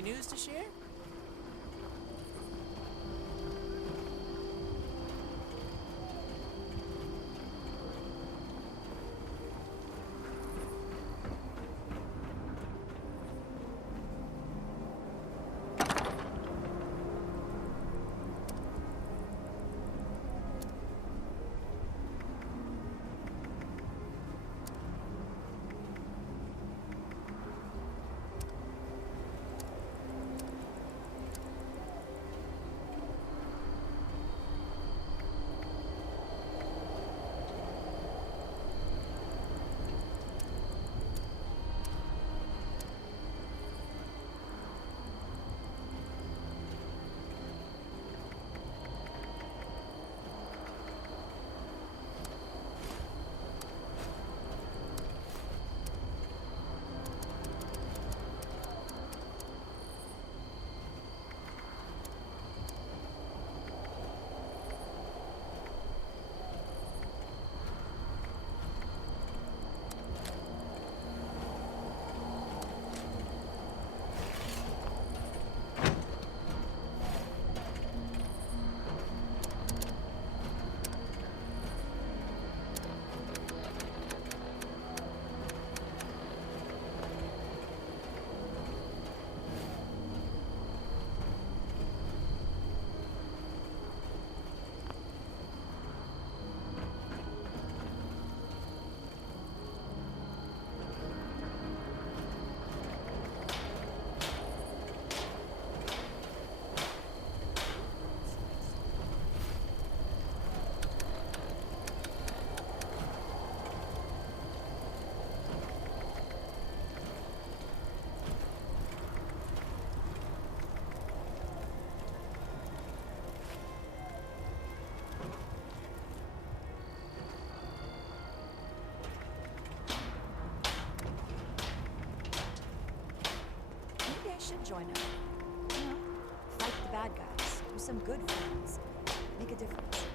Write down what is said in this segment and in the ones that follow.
Any news to share? Should join them. You know, fight the bad guys, do some good for once, make a difference.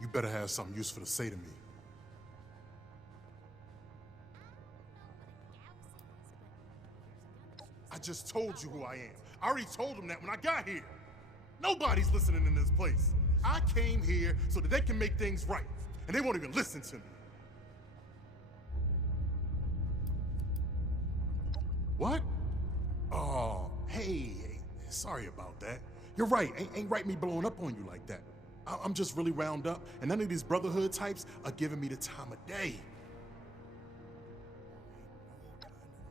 You better have something useful to say to me. I just told you who I am. I already told them that when I got here. Nobody's listening in this place. I came here so that they can make things right, and they won't even listen to me. What? Oh, hey, sorry about that. You're right, ain't right me blowing up on you like that. I'm just really wound up, and none of these Brotherhood types are giving me the time of day.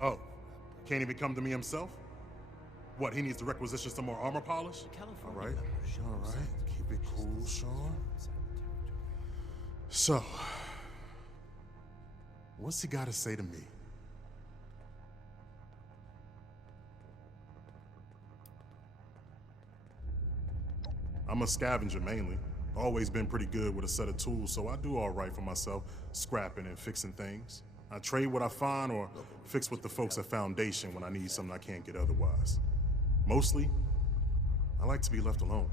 Oh, can't even come to me himself? What, he needs to requisition some more armor polish? All right, keep it cool, Sean. So, what's he gotta say to me? I'm a scavenger mainly. Always been pretty good with a set of tools, so I do all right for myself, scrapping and fixing things. I trade what I find or fix with the folks at Foundation when I need something I can't get otherwise. Mostly, I like to be left alone.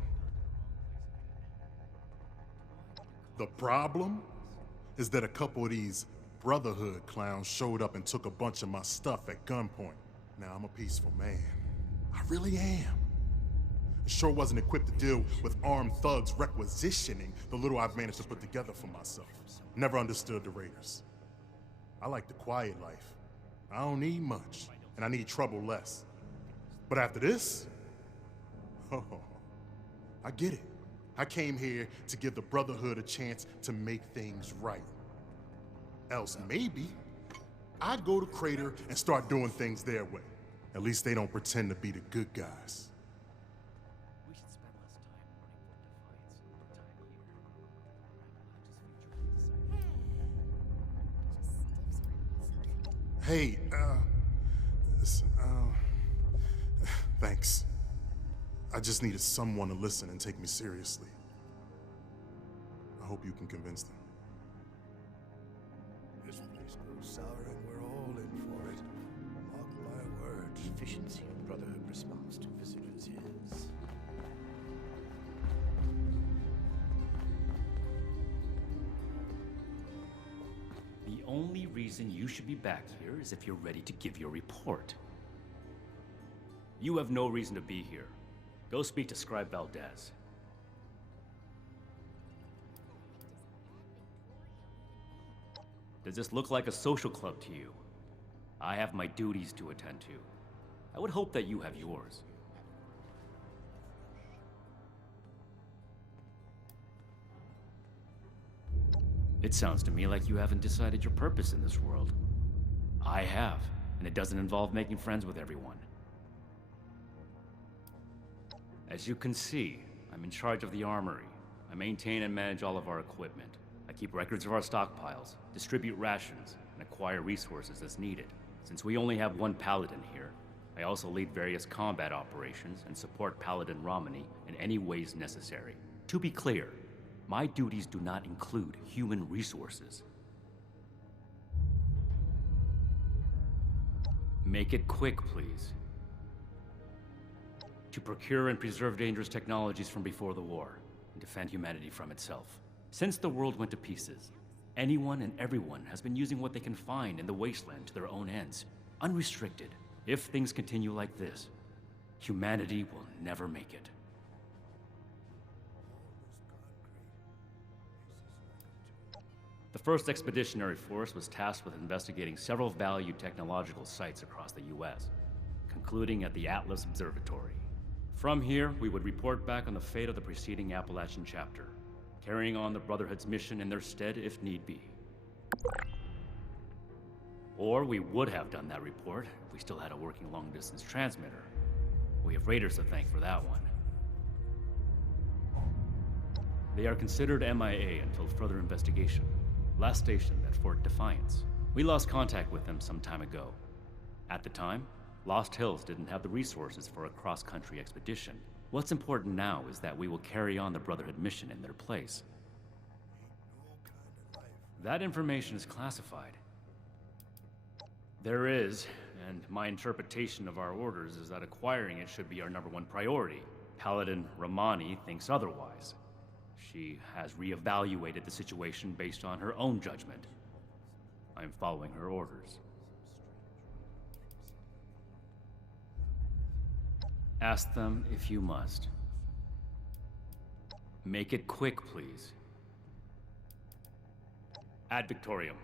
The problem is that a couple of these Brotherhood clowns showed up and took a bunch of my stuff at gunpoint. Now I'm a peaceful man. I really am. I sure wasn't equipped to deal with armed thugs requisitioning the little I've managed to put together for myself. Never understood the Raiders. I like the quiet life. I don't need much, and I need trouble less. But after this, oh, I get it. I came here to give the Brotherhood a chance to make things right. Else maybe I'd go to Crater and start doing things their way. At least they don't pretend to be the good guys. We should spend less time mourning for Defiance. Hey, thanks. I just needed someone to listen and take me seriously. I hope you can convince them. This place goes sour and we're all in for it. Mark my words. Efficiency in Brotherhood response to visitors is... The only reason you should be back here is if you're ready to give your report. You have no reason to be here. Go speak to Scribe Valdez. Does this look like a social club to you? I have my duties to attend to. I would hope that you have yours. It sounds to me like you haven't decided your purpose in this world. I have, and it doesn't involve making friends with everyone. As you can see, I'm in charge of the armory. I maintain and manage all of our equipment. I keep records of our stockpiles, distribute rations, and acquire resources as needed. Since we only have one paladin here, I also lead various combat operations and support Paladin Romani in any ways necessary. To be clear, my duties do not include human resources. Make it quick, please. To procure and preserve dangerous technologies from before the war, and defend humanity from itself. Since the world went to pieces, anyone and everyone has been using what they can find in the wasteland to their own ends, unrestricted. If things continue like this, humanity will never make it. The 1st Expeditionary Force was tasked with investigating several valued technological sites across the U.S., concluding at the Atlas Observatory. From here, we would report back on the fate of the preceding Appalachian chapter, carrying on the Brotherhood's mission in their stead if need be. Or we would have done that report if we still had a working long-distance transmitter. We have Raiders to thank for that one. They are considered MIA until further investigation. Last stationed at Fort Defiance. We lost contact with them some time ago. At the time, Lost Hills didn't have the resources for a cross-country expedition. What's important now is that we will carry on the Brotherhood mission in their place. That information is classified. There is, and my interpretation of our orders is that acquiring it should be our #1 priority. Paladin Romani thinks otherwise. She has reevaluated the situation based on her own judgment. I am following her orders. Ask them if you must. Make it quick, please. Ad Victorium.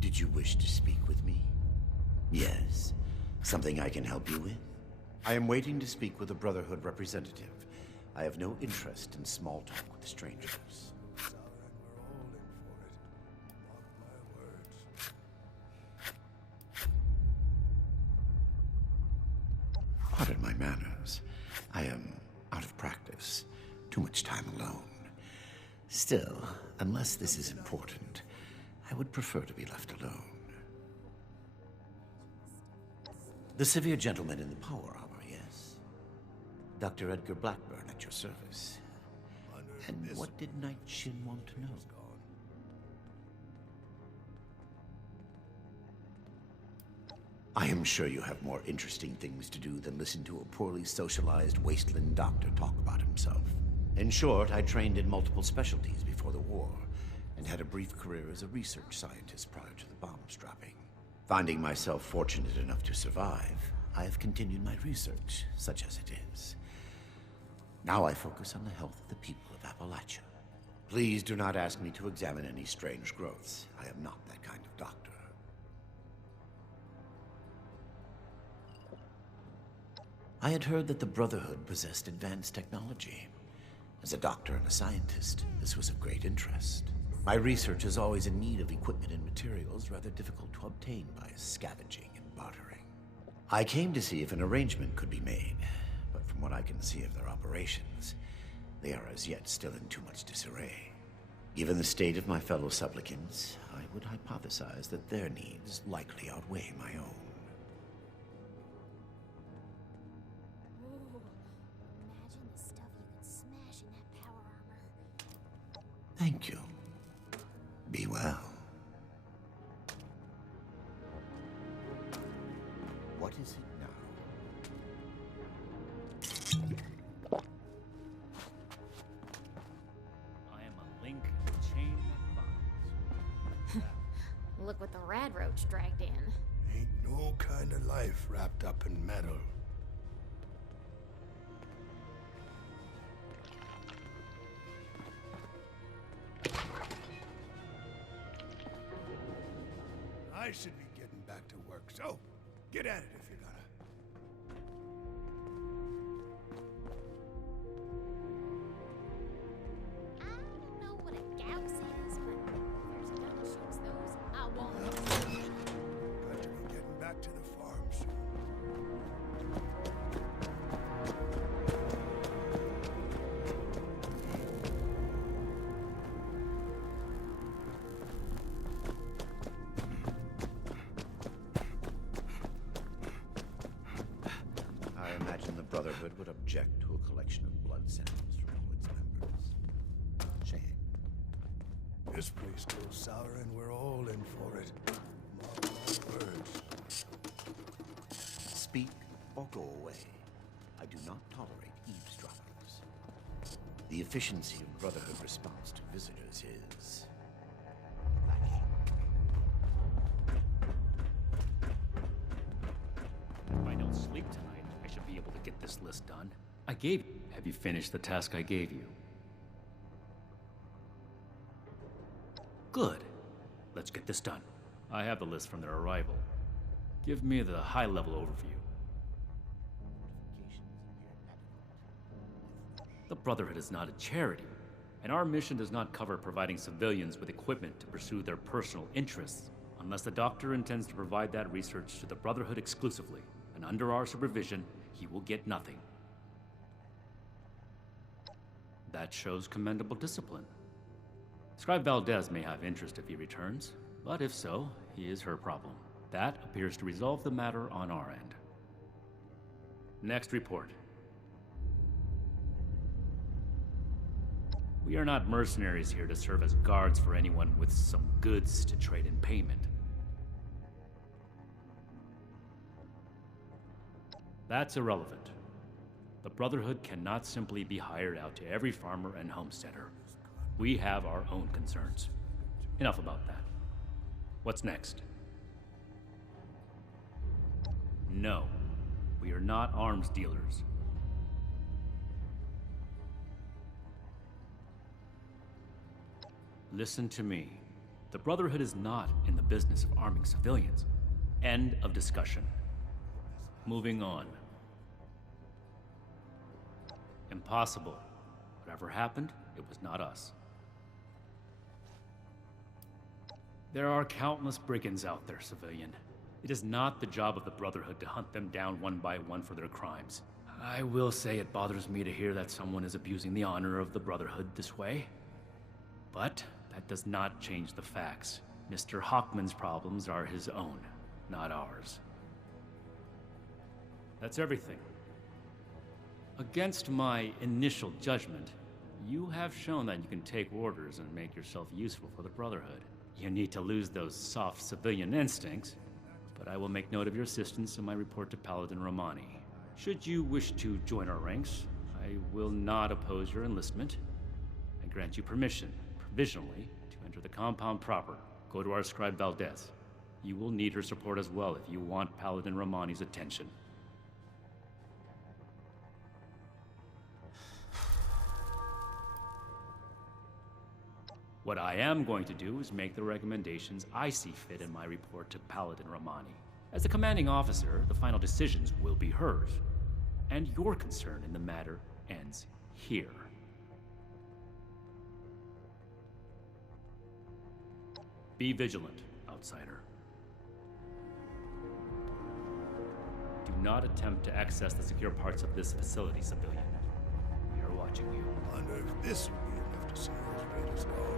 Did you wish to speak with me? Yes. Something I can help you with? I am waiting to speak with a Brotherhood representative. I have no interest in small talk with strangers. Sour and we're all in for it. Mark my words. Pardon my manners. I am out of practice. Too much time alone. Still, unless this is important, I would prefer to be left alone. The severe gentleman in the power armor, yes? Dr. Edgar Blackburn at your service. And what did Knight Shin want to know? I am sure you have more interesting things to do than listen to a poorly socialized wasteland doctor talk about himself. In short, I trained in multiple specialties before the war, and had a brief career as a research scientist prior to the bombs dropping. Finding myself fortunate enough to survive, I have continued my research, such as it is. Now I focus on the health of the people of Appalachia. Please do not ask me to examine any strange growths. I am not that kind of doctor. I had heard that the Brotherhood possessed advanced technology. As a doctor and a scientist, this was of great interest. My research is always in need of equipment and materials rather difficult to obtain by scavenging and bartering. I came to see if an arrangement could be made, but from what I can see of their operations, they are as yet still in too much disarray. Given the state of my fellow supplicants, I would hypothesize that their needs likely outweigh my own. Ooh, imagine the stuff you could smash in that power armor. Thank you. Be well. What is it now? I am a link in the chain that binds. Look what the rad roach dragged in. Ain't no kind of life wrapped up in metal. I should be getting back to work, so get at it if you gotta. I don't know what a gauss is, but if there's a gun that shoots those, I want it. Got to be getting back to the farm soon. I imagine the Brotherhood would object to a collection of blood samples from all its members. Shame. This place goes sour and we're all in for it. Mark my words. Speak or go away. I do not tolerate eavesdroppers. The efficiency of Brotherhood response to visitors is lacking. If I don't sleep tonight, I should be able to get this list done. Have you finished the task I gave you? Good. Let's get this done. I have the list from their arrival. Give me the high-level overview. The Brotherhood is not a charity, and our mission does not cover providing civilians with equipment to pursue their personal interests, unless the doctor intends to provide that research to the Brotherhood exclusively, and under our supervision, he will get nothing. That shows commendable discipline. Scribe Valdez may have interest if he returns, but if so, he is her problem. That appears to resolve the matter on our end. Next report. We are not mercenaries here to serve as guards for anyone with some goods to trade in payment. That's irrelevant. The Brotherhood cannot simply be hired out to every farmer and homesteader. We have our own concerns. Enough about that. What's next? No, we are not arms dealers. Listen to me. The Brotherhood is not in the business of arming civilians. End of discussion. Moving on. Impossible. Whatever happened, it was not us. There are countless brigands out there, civilian. It is not the job of the Brotherhood to hunt them down one by one for their crimes. I will say it bothers me to hear that someone is abusing the honor of the Brotherhood this way. But that does not change the facts. Mr. Hockman's problems are his own, not ours. That's everything. Against my initial judgment, you have shown that you can take orders and make yourself useful for the Brotherhood. You need to lose those soft civilian instincts, but I will make note of your assistance in my report to Paladin Romani. Should you wish to join our ranks, I will not oppose your enlistment. I grant you permission, provisionally, to enter the compound proper. Go to our scribe Valdez. You will need her support as well if you want Paladin Romani's attention. What I am going to do is make the recommendations I see fit in my report to Paladin Romani. As the commanding officer, the final decisions will be hers, and your concern in the matter ends here. Be vigilant, outsider. Do not attempt to access the secure parts of this facility, civilian. We are watching you. Wonder if this will be enough to see those raiders go.